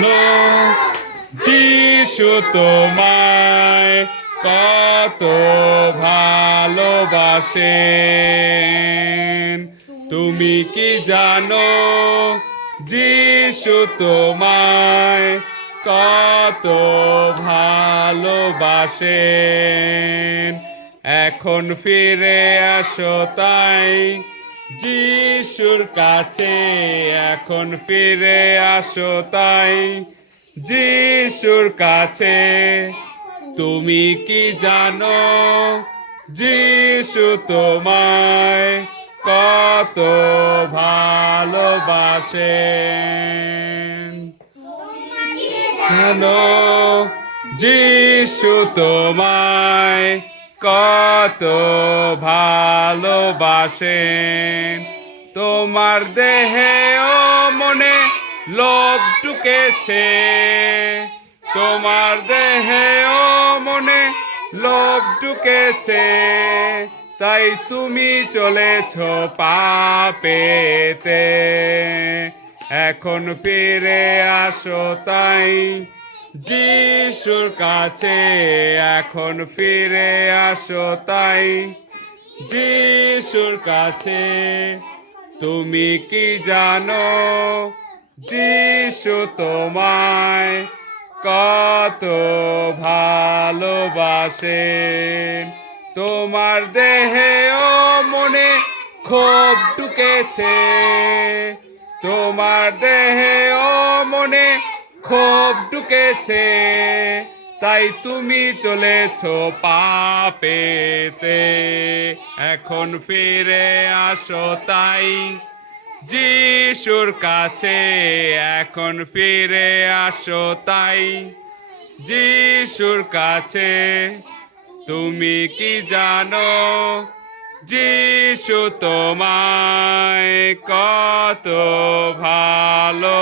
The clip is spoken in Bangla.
নো যিশু তোমায় কত ভালোবাসেন। তুমি কি জানো যিশু তোমায় কত ভালোবাসেন। এখন ফিরে আসো তাই যিশুর কাছে, এখন ফিরে আসো তাই যিশুর কাছে। তুমি কি জানো যিশু তোমায় কত ভালোবাসেন। জানো যিশু তোমায় কত ভালোবাসেন। তোমার দেহে ও মনে লোভ ঢুকেছে, তোমার দেহে ও মনে লোভ ঢুকেছে, তাই তুমি চলেছ পাপেতে। এখন ফিরে আসো তাই যিশুর কাছে, এখন ফিরে আসো তাই যিশুর কাছে। তুমি কি জানো যিশু তোমায় কত ভালোবাসেন। তোমার দেহে ও মনে ক্ষোভ ঢুকেছে, তোমার দেহে ও মনে ক্ষোভ ঢুকেছে, তাই তুমি চলেছ পাপেতে। এখন ফিরে আসো তাই যিশুর কাছে, এখন ফিরে আসো তাই যিশুর কাছে। তুমি কি জানো যিশু তোমায় কত ভালোবাসেন।